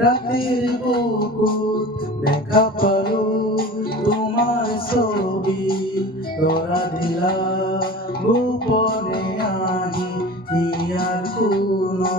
রাতের বুকুত দেখা পালো তোমার ছবি তোরা দিলা গোপনে আনি হিয়ার কোনো